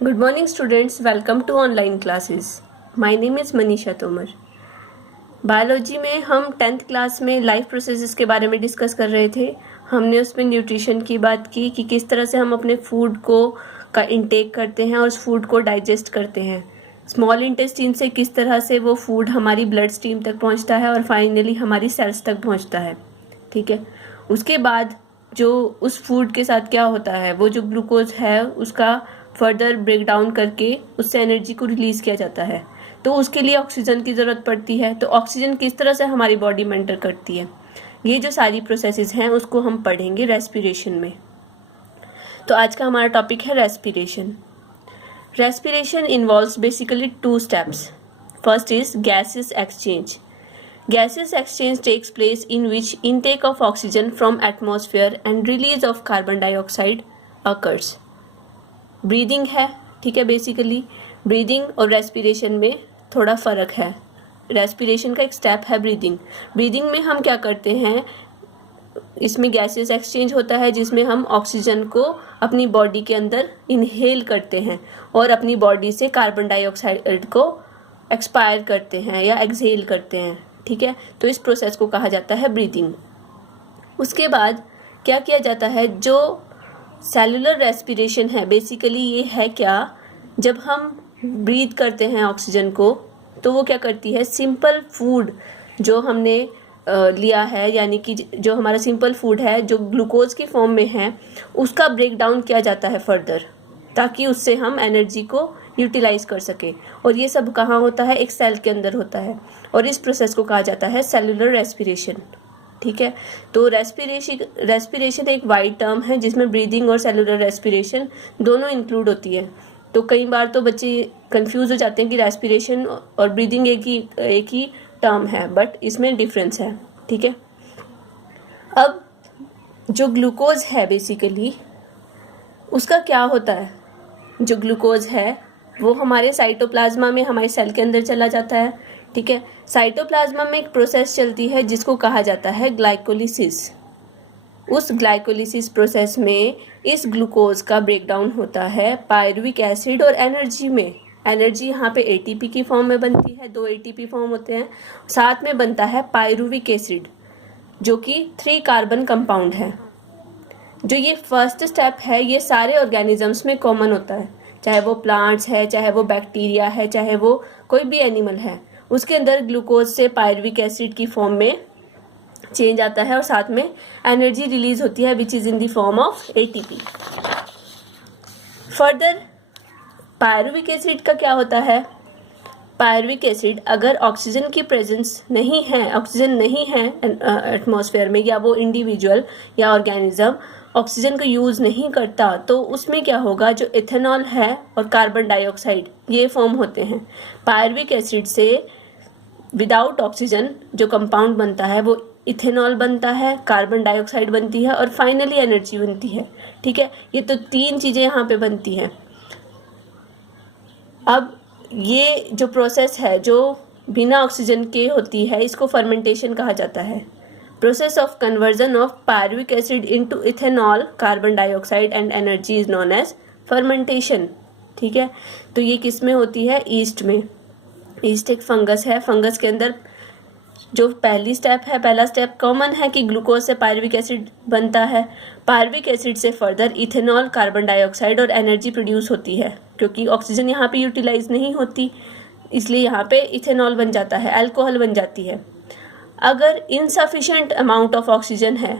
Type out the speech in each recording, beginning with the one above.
Good morning students, welcome to online classes. My name is Manisha Tomar. Biology में हम 10th class में life processes के बारे में डिस्कस कर रहे थे। हमने उसमें न्यूट्रिशन की बात की कि किस तरह से हम अपने फूड को का इंटेक करते हैं और उस फूड को डाइजेस्ट करते हैं। स्मॉल इंटेस्टाइन से किस तरह से वो फूड हमारी ब्लड स्ट्रीम तक पहुंचता है और फाइनली हमारी सेल्स तक पहुंचता है। ठीक है, उसके बाद जो उस फूड के साथ क्या होता है, वो जो ग्लूकोज है उसका फर्दर ब्रेक डाउन करके उससे एनर्जी को रिलीज किया जाता है। तो उसके लिए ऑक्सीजन की ज़रूरत पड़ती है। तो ऑक्सीजन किस तरह से हमारी बॉडी में एंटर करती है, ये जो सारी प्रोसेसेस हैं उसको हम पढ़ेंगे रेस्पिरेशन में। तो आज का हमारा टॉपिक है respiration. Respiration involves basically 2 steps. First is gases exchange. Gaseous exchange takes place in which intake of oxygen from atmosphere and release of carbon dioxide occurs. Breathing है, ठीक है। बेसिकली ब्रीदिंग और रेस्पिरेशन में थोड़ा फ़र्क है। Respiration का एक स्टेप है ब्रीदिंग। ब्रीदिंग में हम क्या करते हैं, इसमें गैसेस एक्सचेंज होता है जिसमें हम ऑक्सीजन को अपनी बॉडी के अंदर इनहेल करते हैं और अपनी बॉडी से कार्बन डाइऑक्साइड को एक्सपायर करते हैं या एक्सहेल करते हैं। ठीक है, तो इस प्रोसेस को कहा जाता है ब्रीदिंग। उसके बाद क्या किया जाता है, जो सेलुलर रेस्पिरेशन है, बेसिकली ये है क्या, जब हम ब्रीथ करते हैं ऑक्सीजन को तो वो क्या करती है, सिंपल फूड जो हमने लिया है, यानी कि जो हमारा सिंपल फूड है जो ग्लूकोज की फॉर्म में है, उसका ब्रेक डाउन किया जाता है फर्दर, ताकि उससे हम एनर्जी को यूटिलाइज कर सके। और ये सब कहाँ होता है, एक सेल के अंदर होता है और इस प्रोसेस को कहा जाता है सेलुलर रेस्पिरेशन। ठीक है, तो रेस्पिरेशन एक वाइड टर्म है जिसमें ब्रीदिंग और सेलुलर रेस्पिरेशन दोनों इंक्लूड होती है। तो कई बार तो बच्चे कंफ्यूज हो जाते हैं कि रेस्पिरेशन और ब्रीदिंग एक ही टर्म है, बट इसमें डिफरेंस है। ठीक है, अब जो ग्लूकोज है बेसिकली उसका क्या होता है, जो ग्लूकोज है वो हमारे साइटोप्लाज्मा में, हमारे सेल के अंदर चला जाता है। ठीक है, साइटोप्लाज्मा में एक प्रोसेस चलती है जिसको कहा जाता है ग्लाइकोलिसिस। उस ग्लाइकोलिसिस प्रोसेस में इस ग्लूकोज का ब्रेकडाउन होता है पायरुविक एसिड और एनर्जी में। एनर्जी यहाँ पे एटीपी की फॉर्म में बनती है, 2 एटीपी फॉर्म होते हैं, साथ में बनता है पायरुविक एसिड जो कि 3 कार्बन कंपाउंड है। जो ये फर्स्ट स्टेप है ये सारे ऑर्गेनिजम्स में कॉमन होता है, चाहे वो प्लांट्स है, चाहे वो बैक्टीरिया है, चाहे वो कोई भी एनिमल है। उसके अंदर ग्लूकोज से पायरुविक एसिड की फॉर्म में चेंज आता है और साथ में एनर्जी रिलीज होती है which is in the form of ATP. Further pyruvic acid का क्या होता है, पायरुविक एसिड अगर ऑक्सीजन की प्रेजेंस नहीं है, ऑक्सीजन नहीं है एटमॉस्फेयर में, या वो इंडिविजुअल या ऑर्गेनिज्म ऑक्सीजन का यूज़ नहीं करता, तो उसमें क्या होगा, जो इथेनॉल है और कार्बन डाइऑक्साइड ये फॉर्म होते हैं। पायरुविक एसिड से विदाउट ऑक्सीजन जो कंपाउंड बनता है वो इथेनॉल बनता है, कार्बन डाइऑक्साइड बनती है और फाइनली एनर्जी बनती है। ठीक है, ये तो 3 चीज़ें यहाँ पे बनती हैं। अब ये जो प्रोसेस है जो बिना ऑक्सीजन के होती है इसको फर्मेंटेशन कहा जाता है। Process of conversion of pyruvic acid into ethanol, carbon dioxide and energy is known as fermentation. ठीक है, तो ये किस में होती है, ईस्ट में। ईस्ट एक फंगस है, फंगस के अंदर जो पहला स्टेप कॉमन है कि ग्लूकोज से पायरुविक एसिड बनता है। पायरुविक एसिड से फर्दर इथेनॉल, कार्बन डाइऑक्साइड और एनर्जी प्रोड्यूस होती है, क्योंकि ऑक्सीजन यहाँ पे यूटिलाइज नहीं होती इसलिए यहाँ पे इथेनॉल बन जाता है, अल्कोहल बन जाती है। अगर इनसफिशिएंट अमाउंट ऑफ ऑक्सीजन है,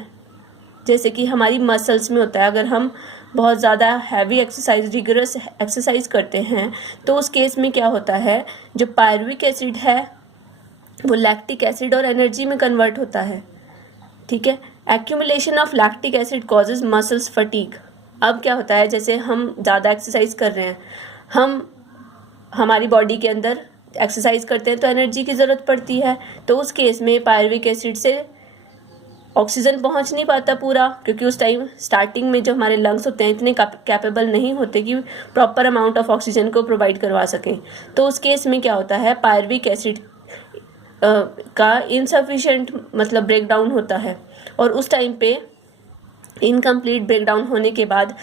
जैसे कि हमारी मसल्स में होता है, अगर हम बहुत ज़्यादा हैवी एक्सरसाइज, रिगरस एक्सरसाइज करते हैं तो उस केस में क्या होता है, जो पायरुविक एसिड है वो लैक्टिक एसिड और एनर्जी में कन्वर्ट होता है। ठीक है, accumulation of lactic acid causes muscles fatigue. अब क्या होता है, जैसे हम ज़्यादा एक्सरसाइज कर रहे हैं, हमारी बॉडी के अंदर एक्सरसाइज करते हैं तो एनर्जी की ज़रूरत पड़ती है, तो उस केस में पायरुविक एसिड से ऑक्सीजन पहुंच नहीं पाता पूरा, क्योंकि उस टाइम स्टार्टिंग में जो हमारे लंग्स होते हैं इतने कैपेबल नहीं होते कि प्रॉपर अमाउंट ऑफ ऑक्सीजन को प्रोवाइड करवा सकें। तो उस केस में क्या होता है, पायरुविक एसिड का इनसफिशिएंट मतलब ब्रेक डाउन होता है और उस टाइम पे इनकम्प्लीट ब्रेक डाउन होने के बाद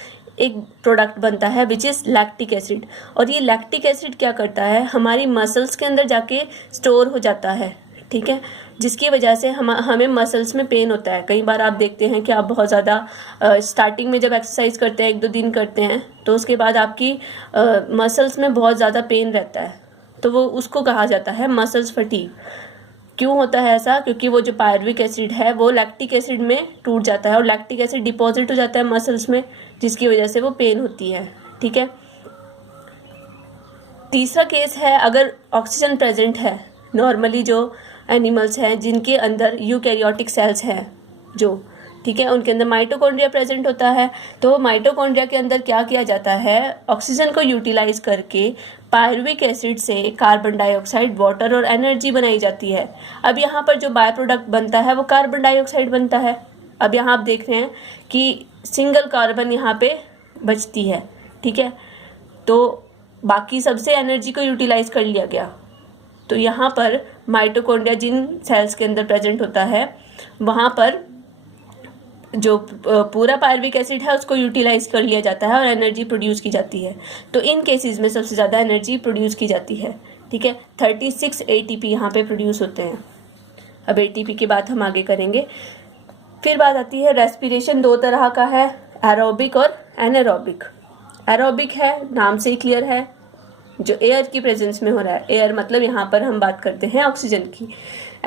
एक प्रोडक्ट बनता है विच इज़ लैक्टिक एसिड। और ये लैक्टिक एसिड क्या करता है, हमारी मसल्स के अंदर जाके स्टोर हो जाता है, ठीक है, जिसकी वजह से हमें मसल्स में पेन होता है। कई बार आप देखते हैं कि आप बहुत ज़्यादा स्टार्टिंग में जब एक्सरसाइज करते हैं, 1-2 दिन करते हैं, तो उसके बाद आपकी मसल्स में बहुत ज़्यादा पेन रहता है, तो वो उसको कहा जाता है मसल्स फटीग। क्यों होता है ऐसा? क्योंकि वो जो पायरुविक एसिड है वो लैक्टिक एसिड में टूट जाता है और लैक्टिक एसिड डिपॉजिट हो जाता है मसल्स में, जिसकी वजह से वो पेन होती है, ठीक है। तीसरा केस है अगर ऑक्सीजन प्रेजेंट है। नॉर्मली जो एनिमल्स हैं जिनके अंदर यूकैरियोटिक सेल्स हैं जो, ठीक है, उनके अंदर माइटोकॉन्ड्रिया प्रेजेंट होता है। तो माइटोकॉन्ड्रिया के अंदर क्या किया जाता है, ऑक्सीजन को यूटिलाइज करके पायरुविक एसिड से कार्बन डाइऑक्साइड, वाटर और एनर्जी बनाई जाती है। अब यहाँ पर जो बाय प्रोडक्ट बनता है वो कार्बन डाइऑक्साइड बनता है। अब यहाँ आप देख रहे हैं कि सिंगल कार्बन यहाँ पे बचती है, ठीक है, तो बाकी सबसे एनर्जी को यूटिलाइज कर लिया गया। तो यहाँ पर माइटोकॉन्ड्रिया जिन सेल्स के अंदर प्रेजेंट होता है वहाँ पर जो पूरा पायरुविक एसिड है उसको यूटिलाइज कर लिया जाता है और एनर्जी प्रोड्यूस की जाती है। तो इन केसेस में सबसे ज़्यादा एनर्जी प्रोड्यूस की जाती है, ठीक है। 36 ATP यहाँ पे प्रोड्यूस होते हैं। अब ATP की बात हम आगे करेंगे। फिर बात आती है रेस्पिरेशन 2 तरह का है, एरोबिक और एनारोबिक। एरोबिक है, नाम से ही क्लियर है, जो एयर की प्रेजेंस में हो रहा है। एयर मतलब यहाँ पर हम बात करते हैं ऑक्सीजन की।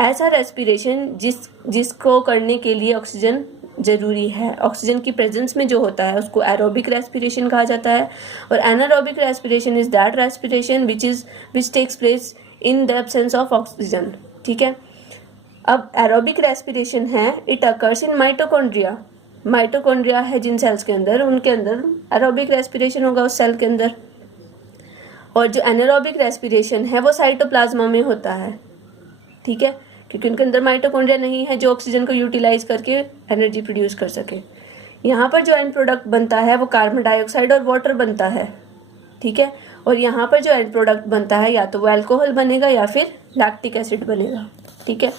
ऐसा रेस्पिरेशन जिसको करने के लिए ऑक्सीजन जरूरी है, ऑक्सीजन की प्रेजेंस में जो होता है उसको एरोबिक रेस्पिरेशन कहा जाता है। और anaerobic respiration is that respiration which takes place in the absence of oxygen, ठीक है। अब एरोबिक रेस्पिरेशन है, it occurs in mitochondria. Mitochondria है जिन सेल्स के अंदर, उनके अंदर एरोबिक रेस्पिरेशन होगा उस सेल के अंदर। और जो एनारोबिक रेस्पिरेशन है वो साइटोप्लाज्मा में होता है, ठीक है, क्योंकि उनके अंदर माइटोकॉन्ड्रिया नहीं है जो ऑक्सीजन को यूटिलाइज करके एनर्जी प्रोड्यूस कर सके। यहाँ पर जो एंड प्रोडक्ट बनता है वो कार्बन डाइऑक्साइड और वाटर बनता है, ठीक है। और यहाँ पर जो एंड प्रोडक्ट बनता है या तो वो अल्कोहल बनेगा या फिर लैक्टिक एसिड बनेगा, ठीक है।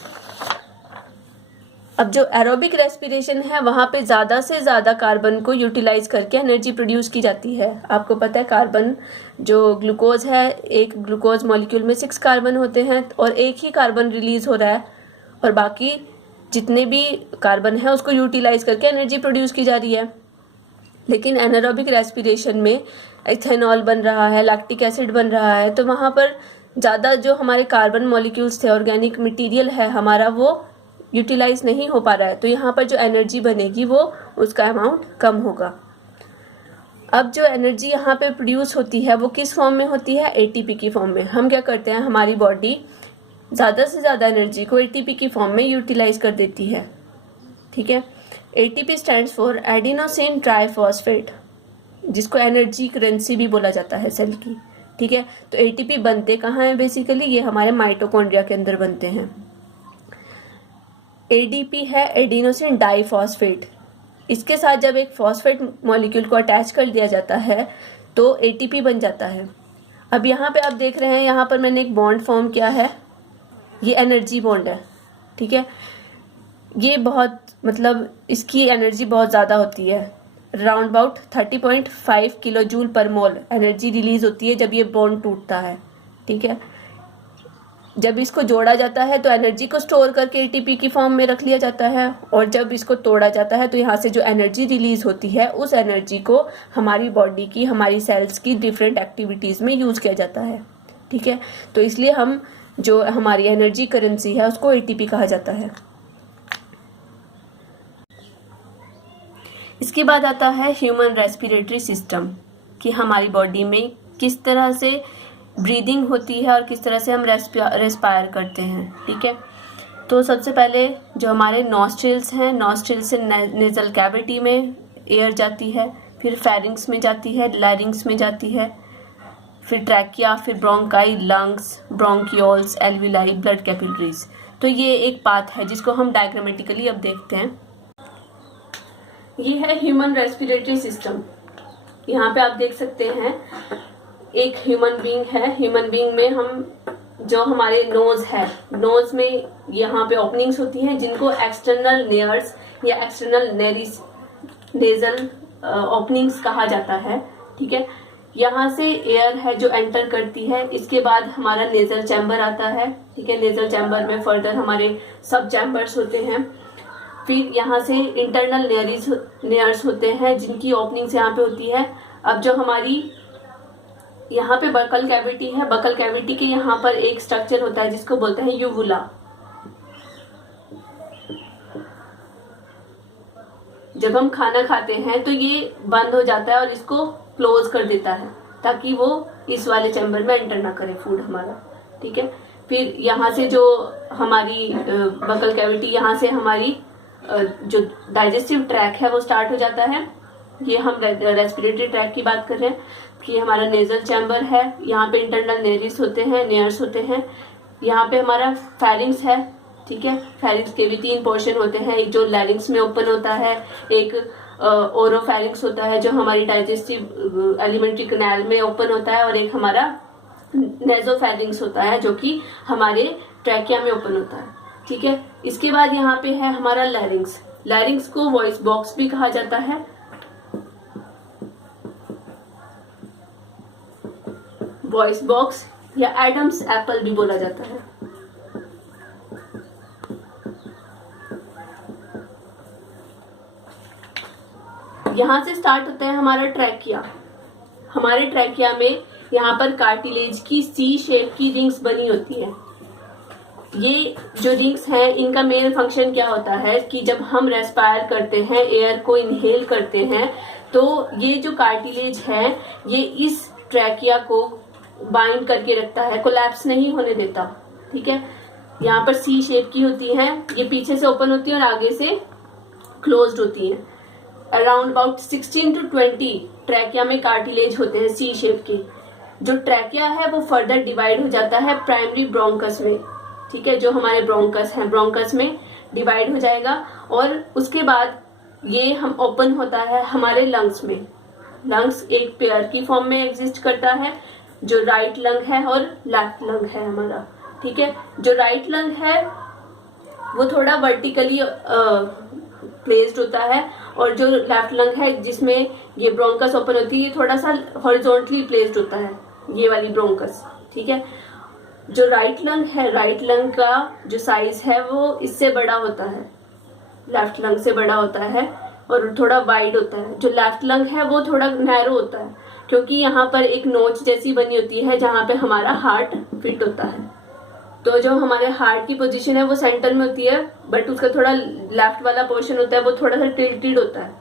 अब जो एरोबिक रेस्पिरेशन है वहाँ पे ज़्यादा से ज़्यादा कार्बन को यूटिलाइज करके एनर्जी प्रोड्यूस की जाती है। आपको पता है कार्बन जो ग्लूकोज है, एक ग्लूकोज मॉलिक्यूल में 6 कार्बन होते हैं और एक ही कार्बन रिलीज हो रहा है और बाकी जितने भी कार्बन है उसको यूटिलाइज करके एनर्जी प्रोड्यूस की जा रही है। लेकिन एनारोबिक रेस्पिरेशन में इथेनॉल बन रहा है, लैक्टिक एसिड बन रहा है, तो वहाँ पर ज़्यादा जो हमारे कार्बन मॉलिक्यूल्स थे, ऑर्गेनिक मटीरियल है हमारा, वो यूटिलाइज नहीं हो पा रहा है। तो यहाँ पर जो एनर्जी बनेगी वो उसका अमाउंट कम होगा। अब जो एनर्जी यहाँ पे प्रोड्यूस होती है वो किस फॉर्म में होती है? ATP की फॉर्म में। हम क्या करते हैं, हमारी बॉडी ज़्यादा से ज़्यादा एनर्जी को ATP की फॉर्म में यूटिलाइज कर देती है, ठीक है। ATP stands for adenosine triphosphate, जिसको एनर्जी करेंसी भी बोला जाता है सेल की, ठीक है। तो ATP बनते कहाँ हैं बेसिकली? ये हमारे माइटोकॉन्ड्रिया के अंदर बनते हैं। ADP है एडिनोसिन डाइफॉस्फेट। इसके साथ जब एक फॉस्फेट मॉलिक्यूल को अटैच कर दिया जाता है तो ATP बन जाता है। अब यहाँ पे आप देख रहे हैं, यहाँ पर मैंने एक बॉन्ड फॉर्म किया है, ये एनर्जी बॉन्ड है, ठीक है। ये बहुत मतलब इसकी एनर्जी बहुत ज़्यादा होती है, राउंड अबाउट 30.5 किलो जूल पर मोल एनर्जी रिलीज होती है जब ये बॉन्ड टूटता है, ठीक है। जब इसको जोड़ा जाता है तो एनर्जी को स्टोर करके ATP की फॉर्म में रख लिया जाता है, और जब इसको तोड़ा जाता है तो यहाँ से जो एनर्जी रिलीज होती है उस एनर्जी को हमारी बॉडी की, हमारी सेल्स की डिफरेंट एक्टिविटीज़ में यूज़ किया जाता है, ठीक है। तो इसलिए हम जो हमारी एनर्जी करेंसी है उसको ATP कहा जाता है। इसके बाद आता है ह्यूमन रेस्पिरेटरी सिस्टम, कि हमारी बॉडी में किस तरह से ब्रीदिंग होती है और किस तरह से हम रेस्पायर करते हैं, ठीक है। तो सबसे पहले जो हमारे नॉस्ट्रिल्स हैं, नॉस्ट्रिल से नेजल कैविटी में एयर जाती है, फिर फेरिंग्स में जाती है, लैरिंग्स में जाती है, फिर ट्रैकिया, फिर bronchi, lungs, bronchioles, alveoli, blood capillaries. तो ये एक पाथ है जिसको हम डायग्रामेटिकली अब देखते हैं। ये है ह्यूमन रेस्पिरेटरी सिस्टम। यहाँ पे आप देख सकते हैं एक ह्यूमन बीइंग है। ह्यूमन बीइंग में हम जो हमारे नोज है, नोज में यहाँ पे ओपनिंग्स होती हैं जिनको एक्सटर्नल नेयर्स या एक्सटर्नल नेजल ओपनिंग्स कहा जाता है। ठीक है, यहाँ से एयर है जो एंटर करती है। इसके बाद हमारा नेजल चैम्बर आता है। ठीक है, नेजल चैम्बर में फर्दर हमारे सब चैम्बर्स होते हैं। फिर यहाँ से इंटरनल नेयर्स होते हैं जिनकी ओपनिंग्स यहाँ पे होती है। अब जो हमारी यहाँ पे बकल कैविटी है, बकल कैविटी के यहाँ पर एक स्ट्रक्चर होता है जिसको बोलते हैं यूवुला। जब हम खाना खाते हैं तो ये बंद हो जाता है और इसको क्लोज कर देता है ताकि वो इस वाले चैम्बर में एंटर ना करे फूड हमारा। ठीक है, फिर यहाँ से जो हमारी बकल कैविटी, यहाँ से हमारी जो डाइजेस्टिव ट्रैक है वो स्टार्ट हो जाता है। ये हम रेस्पिरेटरी ट्रैक की बात कर रहे हैं कि हमारा नेजल चैम्बर है, यहाँ पे इंटरनल नेयर्स होते हैं। यहाँ पे हमारा फेरिंग्स है। ठीक है, फेरिंग्स के भी 3 पोर्शन होते हैं, एक जो लैरिंग्स में ओपन होता है, एक ओरोफेरिंग्स होता है जो हमारी डाइजेस्टिव एलिमेंट्री कैनाल में ओपन होता है, और एक हमारा नेजोफेरिंग्स होता है जो कि हमारे ट्रैकिया में ओपन होता है। ठीक है, इसके बाद यहाँ पे है हमारा लैरिंग्स। लैरिंग्स को वॉइस बॉक्स भी कहा जाता है। वॉइस बॉक्स या एडम्स एप्पल भी बोला जाता है। यहां से स्टार्ट होता है हमारा ट्रैकिया। हमारे ट्रैकिया में यहाँ पर कार्टिलेज की सी शेप की रिंग्स बनी होती है। ये जो रिंग्स हैं इनका मेन फंक्शन क्या होता है कि जब हम रेस्पायर करते हैं, एयर को इनहेल करते हैं, तो ये जो कार्टिलेज है ये इस ट्रैकिया को बाइंड करके रखता है, कोलैप्स नहीं होने देता। ठीक है, यहाँ पर सी शेप की होती है, ये पीछे से ओपन होती है और आगे से क्लोज्ड होती है। अराउंड अबाउट 16 to 20 ट्रैकिया में कार्टिलेज होते हैं सी शेप के। जो ट्रैकिया है वो फर्दर डिवाइड हो जाता है प्राइमरी ब्रोंकस में। ठीक है, जो हमारे ब्रोंकस हैं, ब्रोंकस में डिवाइड हो जाएगा और उसके बाद ये हम ओपन होता है हमारे लंग्स में। लंग्स एक पेयर की फॉर्म में एग्जिस्ट करता है, जो राइट लंग है और लेफ्ट लंग है हमारा। ठीक है, जो राइट लंग है वो थोड़ा वर्टिकली प्लेस्ड होता है और जो लेफ्ट लंग है जिसमें ये ब्रोंकस ओपन होती है ये थोड़ा सा हॉरिजॉन्टली प्लेस्ड होता है, ये वाली ब्रोंकस। ठीक है, जो राइट लंग है, राइट लंग का जो साइज है वो इससे बड़ा होता है, लेफ्ट लंग से बड़ा होता है और थोड़ा वाइड होता है। जो लेफ्ट लंग है वो थोड़ा नैरो होता है क्योंकि यहाँ पर एक नोच जैसी बनी होती है जहाँ पे हमारा हार्ट फिट होता है। तो जो हमारे हार्ट की पोजीशन है वो सेंटर में होती है, बट उसका थोड़ा लेफ्ट वाला पोर्शन होता है वो थोड़ा सा टिल्टेड होता है।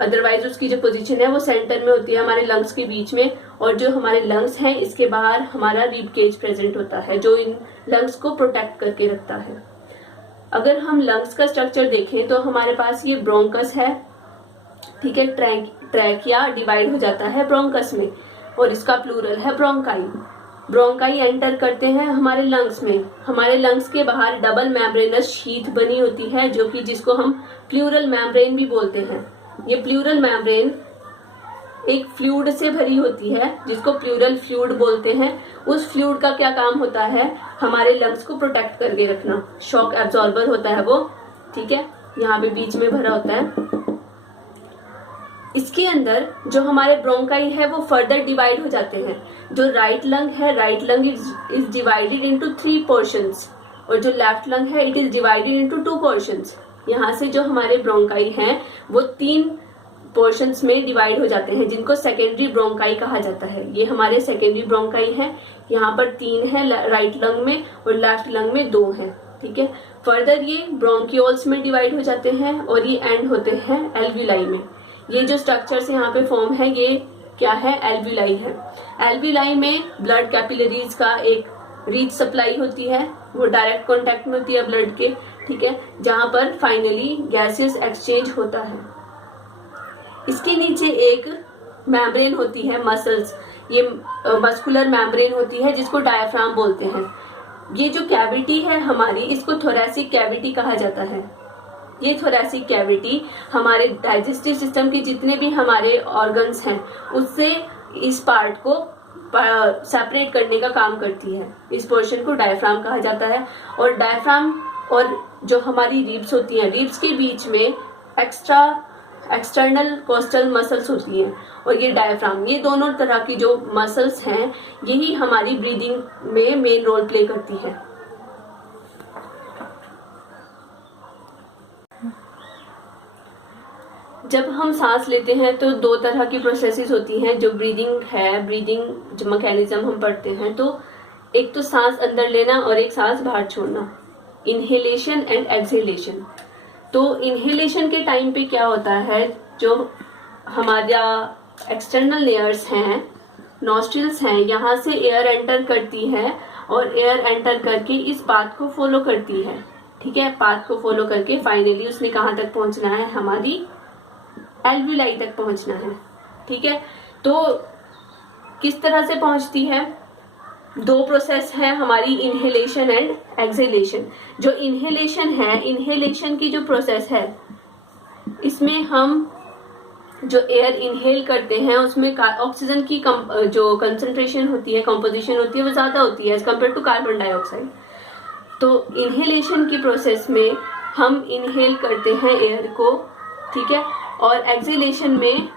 अदरवाइज उसकी जो पोजीशन है वो सेंटर में होती है हमारे लंग्स के बीच में, और जो हमारे लंग्स हैं इसके बाहर हमारा रिब केज प्रेजेंट होता है जो इन लंग्स को प्रोटेक्ट करके रखता है। अगर हम लंग्स का स्ट्रक्चर देखें तो हमारे पास ये ब्रोंकस है। ठीक है, ट्रैकिया डिवाइड हो जाता है ब्रोंकस में और इसका प्लूरल है ब्रोंकाई। ब्रोंकाई एंटर करते हैं हमारे लंग्स में। हमारे लंग्स के बाहर डबल मेम्ब्रेनस शीथ बनी होती है जो कि जिसको हम प्लूरल मेम्ब्रेन भी बोलते हैं। ये प्लूरल मेम्ब्रेन एक फ्लूइड से भरी होती है जिसको प्लूरल फ्लूइड बोलते हैं। उस फ्लूइड का क्या काम होता है, हमारे लंग्स को प्रोटेक्ट करके रखना। शॉक एब्जॉर्बर होता है वो। ठीक है, यहाँ पे बीच में भरा होता है। इसके अंदर जो हमारे ब्रोंकाई है वो फर्दर डिवाइड हो जाते हैं। जो राइट लंग है, right lung is divided into 3 portions और जो लेफ्ट लंग है it is divided into 2 portions. यहाँ से जो हमारे ब्रोंकाई हैं वो 3 पोर्शंस में डिवाइड हो जाते हैं जिनको सेकेंडरी ब्रोंकाई कहा जाता है। ये हमारे सेकेंडरी ब्रोंकाई हैं। यहाँ पर 3 है राइट लंग में और लेफ्ट लंग में 2 है। ठीक है, फर्दर ये ब्रोंकियोल्स में डिवाइड हो जाते हैं और ये एंड होते हैं एल्विलाई में। ये जो स्ट्रक्चर्स यहाँ पे फॉर्म है ये क्या है, एल्विलाई है। एल्विलाई में ब्लड कैपिलरीज का एक रिच सप्लाई होती है, वो डायरेक्ट कांटेक्ट में होती है ब्लड के। ठीक है, जहां पर फाइनली गैसेस एक्सचेंज होता है। इसके नीचे एक मेम्ब्रेन होती है, मसल्स, ये मस्कुलर मेम्ब्रेन होती है जिसको डायफ्राम बोलते हैं। ये जो कैविटी है हमारी, इसको थोरैसिक कैविटी कहा जाता है। ये थोरैसिक कैविटी हमारे डाइजेस्टिव सिस्टम के जितने भी हमारे ऑर्गन्स हैं उससे इस पार्ट को सेपरेट करने का काम करती है। इस पोर्शन को डायफ्राम कहा जाता है। और डायफ्राम और जो हमारी रिब्स होती हैं, रिब्स के बीच में एक्स्ट्रा एक्सटर्नल कोस्टल मसल्स होती हैं और ये डायफ्राम, ये दोनों तरह की जो मसल्स हैं यही हमारी ब्रीदिंग में मेन रोल प्ले करती है। जब हम सांस लेते हैं तो दो तरह की प्रोसेसेस होती हैं जो ब्रीदिंग है, ब्रीदिंग जो मैकेनिज्म हम पढ़ते हैं, तो एक तो सांस अंदर लेना और एक सांस बाहर छोड़ना, इनहेलेशन एंड एक्सहेलेशन। तो इनहेलेशन के टाइम पे क्या होता है, जो हमारा एक्सटर्नल लेयर्स हैं, नॉस्ट्रिल्स हैं, यहाँ से एयर एंटर करती है और एयर एंटर करके इस पाथ को फॉलो करती है, ठीक है। पाथ को फॉलो करके फाइनली उसने कहाँ तक पहुंचना है, हमारी एल्विलाई तक पहुंचना है, ठीक है। तो किस तरह से पहुंचती है, दो प्रोसेस है हमारी, इनहेलेशन एंड एक्सहेलेशन। जो इनहेलेशन है, इनहेलेशन की जो प्रोसेस है इसमें हम जो एयर इनहेल करते हैं उसमें ऑक्सीजन की जो कंसंट्रेशन होती है, कंपोजिशन होती है, वो ज्यादा होती है as compare to carbon dioxide. तो इनहेलेशन की प्रोसेस में हम इनहेल करते हैं एयर को, ठीक है, और एक्सहेलेशन में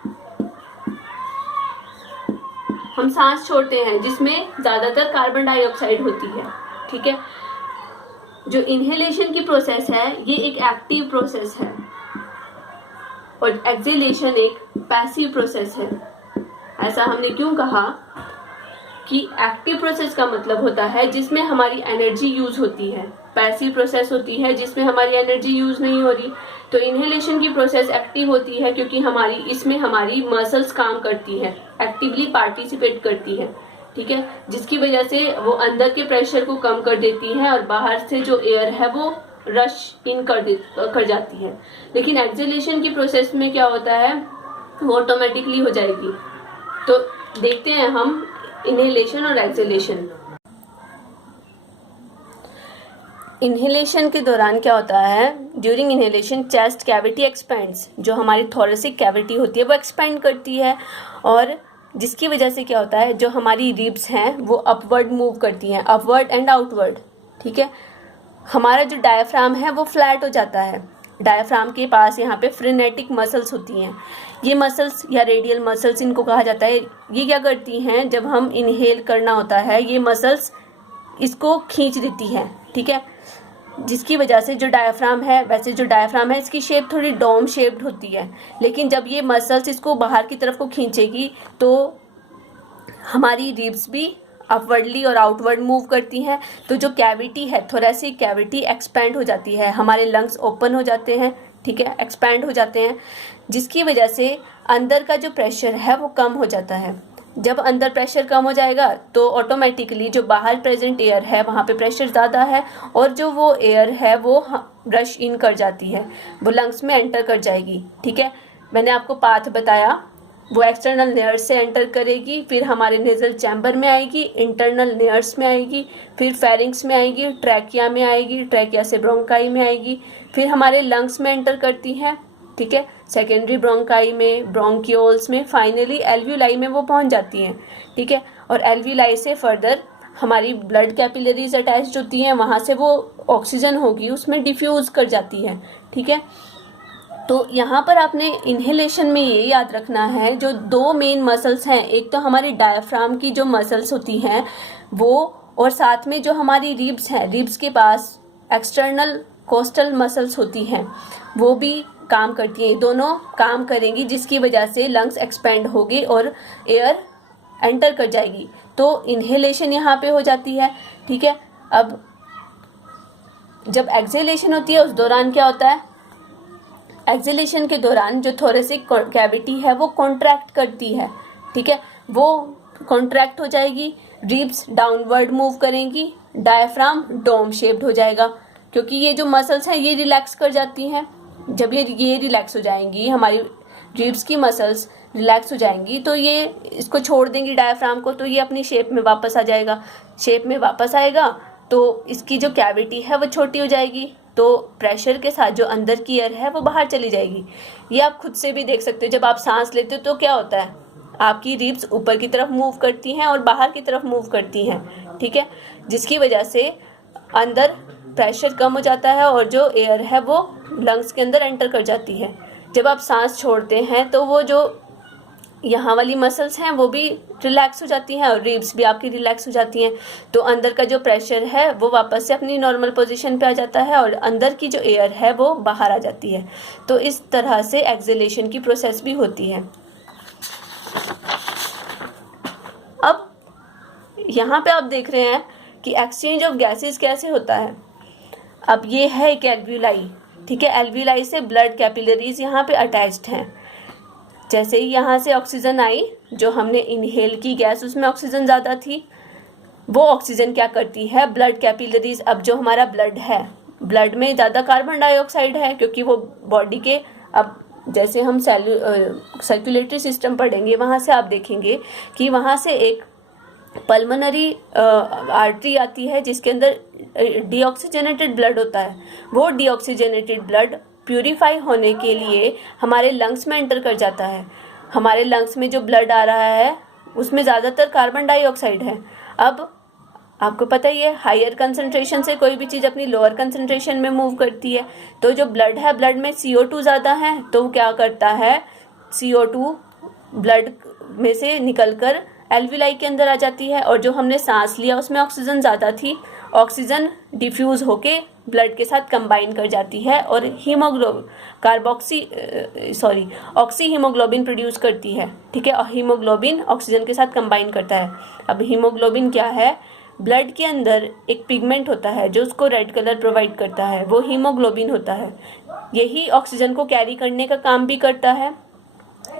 हम सांस छोड़ते हैं जिसमें ज्यादातर कार्बन डाइऑक्साइड होती है, ठीक है। जो इनहेलेशन की प्रोसेस है ये एक एक्टिव प्रोसेस है और एक्सहेलेशन एक पैसिव प्रोसेस है। ऐसा हमने क्यों कहा कि एक्टिव प्रोसेस का मतलब होता है जिसमें हमारी एनर्जी यूज होती है, पैसिव प्रोसेस होती है जिसमें हमारी एनर्जी यूज नहीं हो रही। तो इनहेलेशन की प्रोसेस एक्टिव होती है क्योंकि इसमें हमारी मसल्स काम करती है, एक्टिवली पार्टिसिपेट करती है, ठीक है, जिसकी वजह से वो अंदर के प्रेशर को कम कर देती है और बाहर से जो एयर है वो रश इन कर जाती है। लेकिन एक्सहेलेशन की प्रोसेस में क्या होता है, वो ऑटोमेटिकली हो जाएगी। तो देखते हैं हम इनहेलेशन और एक्सहेलेशन। इनहेलेशन के दौरान क्या होता है, during inhalation chest cavity expends, जो हमारी थोरेसिक कैविटी होती है वो एक्सपेंड करती है और जिसकी वजह से क्या होता है, जो हमारी रिब्स हैं वो अपवर्ड मूव करती हैं, अपवर्ड एंड आउटवर्ड, ठीक है। हमारा जो डायफ्राम है वो फ्लैट हो जाता है। डायफ्राम के पास यहाँ पे फ्रेनेटिक मसल्स होती हैं, ये मसल्स या रेडियल मसल्स इनको कहा जाता है। ये क्या करती हैं, जब हम इनहेल करना होता है ये मसल्स इसको खींच देती हैं, ठीक है, जिसकी वजह से जो डायफ्राम है, वैसे जो डायफ्राम है इसकी शेप थोड़ी डोम शेप्ड होती है, लेकिन जब ये मसल्स इसको बाहर की तरफ को खींचेगी तो हमारी रिब्स भी अपवर्डली और आउटवर्ड मूव करती हैं। तो जो कैविटी है, थोरेसिक कैविटी एक्सपैंड हो जाती है, हमारे लंग्स ओपन हो जाते हैं, ठीक है, एक्सपैंड हो जाते हैं, जिसकी वजह से अंदर का जो प्रेशर है वो कम हो जाता है। जब अंदर प्रेशर कम हो जाएगा तो ऑटोमेटिकली जो बाहर प्रेजेंट एयर है वहाँ पे प्रेशर ज़्यादा है और जो वो एयर है वो रश इन कर जाती है, वो लंग्स में एंटर कर जाएगी, ठीक है। मैंने आपको पाथ बताया, वो एक्सटर्नल लेयर्स से एंटर करेगी, फिर हमारे नेजल चैम्बर में आएगी, इंटरनल लेयर्स में आएगी, फिर फेरिंग्स में आएगी, ट्रैकिया में आएगी, ट्रैकिया से ब्रोंकाई में आएगी, फिर हमारे लंग्स में एंटर करती हैं, ठीक है, सेकेंडरी ब्रोंकाई में, ब्रोंकियोल्स में, फाइनली एल्वियोलाई में वो पहुंच जाती हैं, ठीक है। और एल्वियोलाई से फर्दर हमारी ब्लड कैपिलरीज अटैच्ड होती हैं, वहाँ से वो ऑक्सीजन होगी उसमें डिफ्यूज़ कर जाती है, ठीक है। तो यहाँ पर आपने इनहेलेशन में ये याद रखना है, जो दो मेन मसल्स हैं, एक तो हमारी डायफ्राम की जो मसल्स होती हैं वो, और साथ में जो हमारी रिब्स हैं, रिब्स के पास एक्सटर्नल कोस्टल मसल्स होती हैं वो भी काम करती हैं, दोनों काम करेंगी, जिसकी वजह से लंग्स एक्सपेंड होगी और एयर एंटर कर जाएगी। तो इनहेलेशन यहाँ पे हो जाती है, ठीक है। अब जब एक्सहेलेशन होती है उस दौरान क्या होता है, एक्सहेलेशन के दौरान जो थोरेसिक कैविटी है वो कॉन्ट्रैक्ट करती है, ठीक है, वो कॉन्ट्रैक्ट हो जाएगी, रिब्स डाउनवर्ड मूव करेंगी, डायफ्राम डोम शेप्ड हो जाएगा, क्योंकि ये जो मसल्स हैं ये रिलैक्स कर जाती हैं। जब ये रिलैक्स हो जाएंगी, हमारी रिब्स की मसल्स रिलैक्स हो जाएंगी तो ये इसको छोड़ देंगी डायफ्राम को, तो ये अपनी शेप में वापस आ जाएगा। शेप में वापस आएगा तो इसकी जो कैविटी है वो छोटी हो जाएगी, तो प्रेशर के साथ जो अंदर की एयर है वो बाहर चली जाएगी। ये आप खुद से भी देख सकते हो, जब आप सांस लेते हो तो क्या होता है, आपकी रिब्स ऊपर की तरफ मूव करती हैं और बाहर की तरफ मूव करती हैं, ठीक है, जिसकी वजह से अंदर प्रेशर कम हो जाता है और जो एयर है वो लंग्स के अंदर एंटर कर जाती है, जब आप सांस छोड़ते हैं तो वो जो यहाँ वाली मसल्स हैं वो भी रिलैक्स हो जाती हैं और रिब्स भी आपकी रिलैक्स हो जाती हैं, तो अंदर का जो प्रेशर है वो वापस से अपनी नॉर्मल पोजीशन पे आ जाता है और अंदर की जो एयर है वो बाहर आ जाती है। तो इस तरह से एक्सहेलेशन की प्रोसेस भी होती है। अब यहाँ पे आप देख रहे हैं कि एक्सचेंज ऑफ गैसेस कैसे होता है। अब ये है एक एल्वियोलाई, ठीक है। एल्वियोलाई से ब्लड कैपिलरीज यहाँ पे अटैच्ड हैं। जैसे ही यहाँ से ऑक्सीजन आई, जो हमने इनहेल की गैस उसमें ऑक्सीजन ज़्यादा थी, वो ऑक्सीजन क्या करती है, ब्लड कैपिलरीज, अब जो हमारा ब्लड है, ब्लड में ज़्यादा कार्बन डाइऑक्साइड है क्योंकि वो बॉडी के, अब जैसे हम सर्कुलेटरी सिस्टम पढ़ेंगे वहाँ से आप देखेंगे कि वहाँ से एक पल्मोनरी आर्टरी आती है जिसके अंदर डीऑक्सीजनेटेड ब्लड होता है। वो डीऑक्सीजनेटेड ब्लड प्यूरिफाई होने के लिए हमारे लंग्स में एंटर कर जाता है। हमारे लंग्स में जो ब्लड आ रहा है उसमें ज़्यादातर कार्बन डाइऑक्साइड है। अब आपको पता ही है हायर कंसंट्रेशन से कोई भी चीज़ अपनी लोअर कंसंट्रेशन में मूव करती है, तो जो ब्लड है, ब्लड में CO2 ज़्यादा है, तो क्या करता है, CO2 ब्लड में से निकलकर एल्वियोलाई के अंदर आ जाती है और जो हमने सांस लिया उसमें ऑक्सीजन ज़्यादा थी, ऑक्सीजन डिफ्यूज़ होके ब्लड के साथ कंबाइन कर जाती है और ऑक्सी हीमोग्लोबिन प्रोड्यूस करती है, ठीक है। और हीमोग्लोबिन ऑक्सीजन के साथ कंबाइन करता है। अब हीमोग्लोबिन क्या है, ब्लड के अंदर एक पिगमेंट होता है जो उसको रेड कलर प्रोवाइड करता है, वो हीमोग्लोबिन होता है। यही ऑक्सीजन को कैरी करने का काम भी करता है।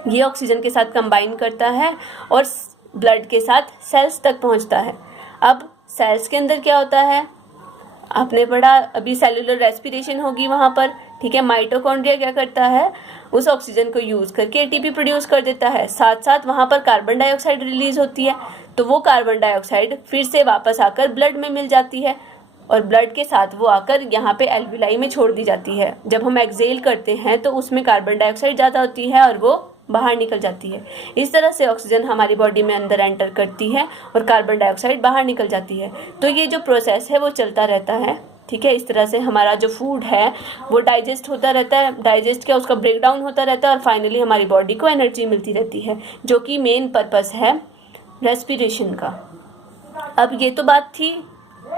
ये ऑक्सीजन के साथ कंबाइन करता है और ब्लड के साथ सेल्स तक पहुंचता है। अब सेल्स के अंदर क्या होता है, आपने पढ़ा अभी, सेलुलर रेस्पिरेशन होगी वहाँ पर, ठीक है। माइटोकॉन्ड्रिया क्या करता है, उस ऑक्सीजन को यूज़ करके ATP प्रोड्यूस कर देता है, साथ साथ वहाँ पर कार्बन डाइऑक्साइड रिलीज होती है, तो वो कार्बन डाइऑक्साइड फिर से वापस आकर ब्लड में मिल जाती है और ब्लड के साथ वो आकर यहाँ पे एल्वियोलाई में छोड़ दी जाती है। जब हम एक्सहेल करते हैं तो उसमें कार्बन डाइऑक्साइड ज़्यादा होती है और वो बाहर निकल जाती है। इस तरह से ऑक्सीजन हमारी बॉडी में अंदर एंटर करती है और कार्बन डाइऑक्साइड बाहर निकल जाती है। तो ये जो प्रोसेस है वो चलता रहता है, ठीक है। इस तरह से हमारा जो फूड है वो डाइजेस्ट होता रहता है, डाइजेस्ट क्या, उसका ब्रेकडाउन होता रहता है और फाइनली हमारी बॉडी को एनर्जी मिलती रहती है, जो कि मेन पर्पस है रेस्पिरेशन का। अब ये तो बात थी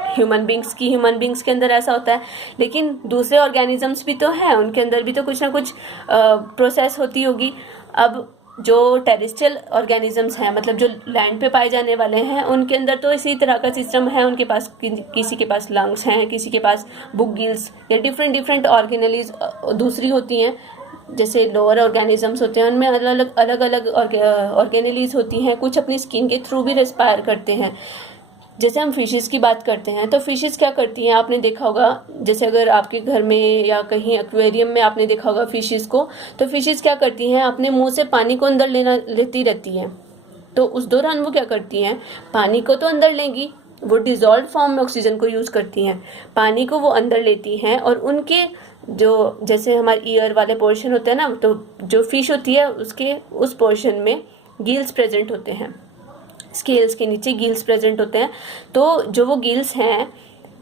ह्यूमन बींग्स की, ह्यूमन बींग्स के अंदर ऐसा होता है, लेकिन दूसरे ऑर्गेनिजम्स भी तो हैं, उनके अंदर भी तो कुछ ना कुछ प्रोसेस होती होगी। अब जो टेरेस्ट्रियल ऑर्गेनिजम्स हैं, मतलब जो लैंड पे पाए जाने वाले हैं, उनके अंदर तो इसी तरह का सिस्टम है। उनके पास किसी के पास लंग्स हैं, किसी के पास बुक गिल्स या डिफरेंट ऑर्गेनलीज दूसरी होती हैं। जैसे लोअर ऑर्गेनिजम्स होते हैं उनमें अलग अलग ऑर्गेनलीज होती हैं, कुछ अपनी स्किन के थ्रू भी रेस्पायर करते हैं। जैसे हम फिशेस की बात करते हैं तो फिशेस क्या करती हैं, आपने देखा होगा, जैसे अगर आपके घर में या कहीं एक्वेरियम में आपने देखा होगा फिशेस को, तो फिशेस क्या करती हैं, अपने मुंह से पानी को अंदर लेती रहती हैं। तो उस दौरान वो क्या करती हैं, पानी को तो अंदर लेंगी, वो डिजॉल्व फॉर्म में ऑक्सीजन को यूज़ करती हैं, पानी को वो अंदर लेती हैं और उनके जो, जैसे हमारे ईयर वाले पोर्शन होते हैं ना, तो जो फिश होती है उसके उस पोर्शन में गिल्स प्रेजेंट होते हैं, स्केल्स के नीचे गिल्स प्रेजेंट होते हैं। तो जो वो गिल्स हैं,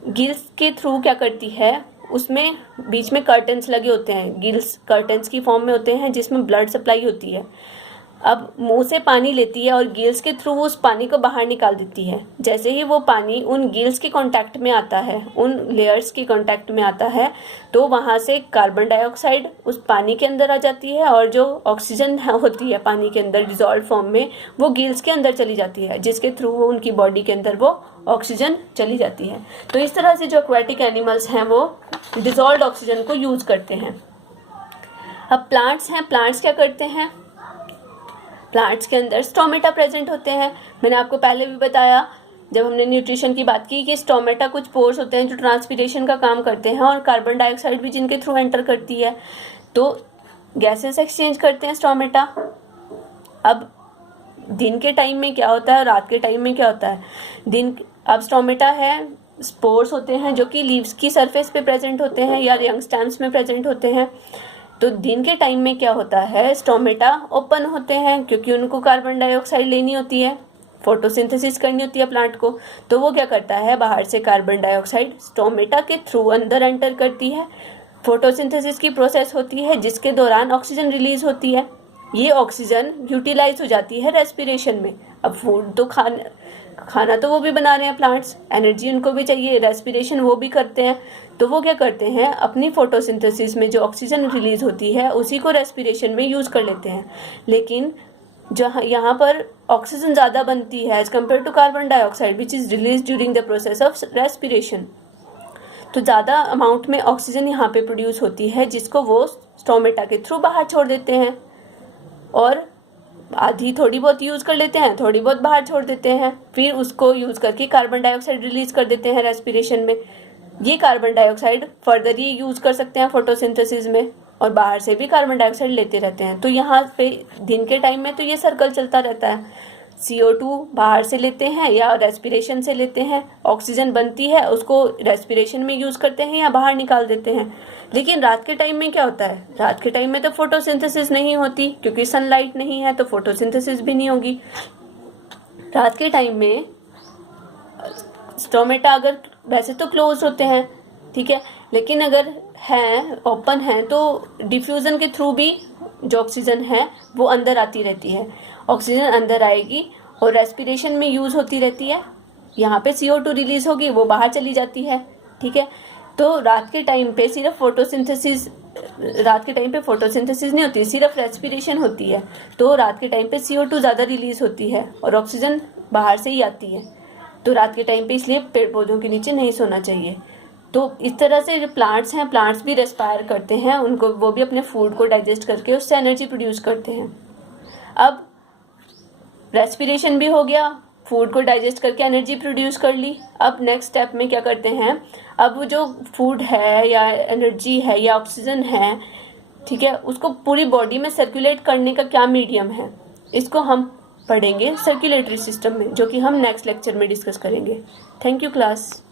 गिल्स के थ्रू क्या करती है, उसमें बीच में कर्टन्स लगे होते हैं, गिल्स कर्टन्स की फॉर्म में होते हैं जिसमें ब्लड सप्लाई होती है। अब मुंह से पानी लेती है और गिल्स के थ्रू वो उस पानी को बाहर निकाल देती है। जैसे ही वो पानी उन गिल्स के कांटेक्ट में आता है, उन लेयर्स के कांटेक्ट में आता है, तो वहाँ से कार्बन डाइऑक्साइड उस पानी के अंदर आ जाती है और जो ऑक्सीजन होती है पानी के अंदर डिजॉल्व फॉर्म में, वो गिल्स के अंदर चली जाती है, जिसके थ्रू वो उनकी बॉडी के अंदर वो ऑक्सीजन चली जाती है। तो इस तरह से जो एक्वेटिक एनिमल्स हैं वो डिजॉल्व ऑक्सीजन को यूज़ करते हैं। अब प्लांट्स हैं, प्लांट्स क्या करते हैं, प्लांट्स के अंदर स्टोमेटा प्रेजेंट होते हैं। मैंने आपको पहले भी बताया जब हमने न्यूट्रिशन की बात की कि स्टोमेटा कुछ पोर्स होते हैं जो ट्रांसपीरेशन का काम करते हैं और कार्बन डाइऑक्साइड भी जिनके थ्रू एंटर करती है, तो गैसेस एक्सचेंज करते हैं स्टोमेटा। अब दिन के टाइम में क्या होता है और रात के टाइम में क्या होता है, अब स्टोमेटा है, स्पोर्स होते हैं जो कि लीव्स की सरफेस पे प्रेजेंट होते हैं या यंग स्टेम्स में प्रेजेंट होते हैं। तो दिन के टाइम में क्या होता है, स्टोमेटा ओपन होते हैं क्योंकि उनको कार्बन डाइऑक्साइड लेनी होती है, फोटोसिंथेसिस करनी होती है प्लांट को। तो वो क्या करता है, बाहर से कार्बन डाइऑक्साइड स्टोमेटा के थ्रू अंदर एंटर करती है फोटोसिंथेसिस की प्रोसेस होती है जिसके दौरान ऑक्सीजन रिलीज होती है। ये ऑक्सीजन यूटिलाइज हो जाती है रेस्पिरेशन में। अब फूड तो खाना तो वो भी बना रहे हैं प्लांट्स, एनर्जी उनको भी चाहिए, रेस्पिरेशन वो भी करते हैं, तो वो क्या करते हैं, अपनी फोटोसिंथेसिस में जो ऑक्सीजन रिलीज होती है उसी को रेस्पिरेशन में यूज कर लेते हैं। लेकिन जहाँ यहाँ पर ऑक्सीजन ज़्यादा बनती है as compare to carbon dioxide which is release during the process of respiration, तो ज़्यादा अमाउंट में ऑक्सीजन यहाँ पे प्रोड्यूस होती है जिसको वो स्टोमेटा के थ्रू बाहर छोड़ देते हैं, और आधी थोड़ी बहुत यूज़ कर लेते हैं, थोड़ी बहुत बाहर छोड़ देते हैं, फिर उसको यूज़ करके कार्बन डाइऑक्साइड रिलीज कर देते हैं रेस्पिरेशन में। ये कार्बन डाइऑक्साइड फर्दर ये यूज़ कर सकते हैं फोटोसिंथेसिस में, और बाहर से भी कार्बन डाइऑक्साइड लेते रहते हैं। तो यहाँ पे दिन के टाइम में तो ये सर्कल चलता रहता है, CO2 बाहर से लेते हैं या रेस्पिरेशन से लेते हैं, ऑक्सीजन बनती है उसको रेस्पिरेशन में यूज़ करते हैं या बाहर निकाल देते हैं। लेकिन रात के टाइम में क्या होता है, रात के टाइम में तो फोटोसिंथेसिस नहीं होती क्योंकि सनलाइट नहीं है, तो फोटोसिंथेसिस भी नहीं होगी। रात के टाइम में स्टोमेटा अगर वैसे तो क्लोज होते हैं, ठीक है, लेकिन अगर हैं ओपन हैं तो डिफ्यूज़न के थ्रू भी जो ऑक्सीजन है वो अंदर आती रहती है, ऑक्सीजन अंदर आएगी और रेस्पिरेशन में यूज़ होती रहती है। यहाँ पे CO2 रिलीज होगी, वो बाहर चली जाती है, ठीक है। तो रात के टाइम पे सिर्फ फोटोसिंथेसिस नहीं होती, सिर्फ रेस्पिरेशन होती है। तो रात के टाइम पे CO2 ज़्यादा रिलीज होती है और ऑक्सीजन बाहर से ही आती है। तो रात के टाइम पे इसलिए पेड़ पौधों के नीचे नहीं सोना चाहिए। तो इस तरह से जो प्लांट्स हैं, प्लांट्स भी रेस्पायर करते हैं, उनको वो भी अपने फूड को डाइजेस्ट करके उससे एनर्जी प्रोड्यूस करते हैं। अब रेस्पिरेशन भी हो गया, फूड को डाइजेस्ट करके एनर्जी प्रोड्यूस कर ली। अब नेक्स्ट स्टेप में क्या करते हैं, अब जो फूड है या एनर्जी है या ऑक्सीजन है, ठीक है, उसको पूरी बॉडी में सर्कुलेट करने का क्या मीडियम है, इसको हम पढ़ेंगे सर्कुलेटरी सिस्टम में, जो कि हम नेक्स्ट लेक्चर में डिस्कस करेंगे। Thank you class.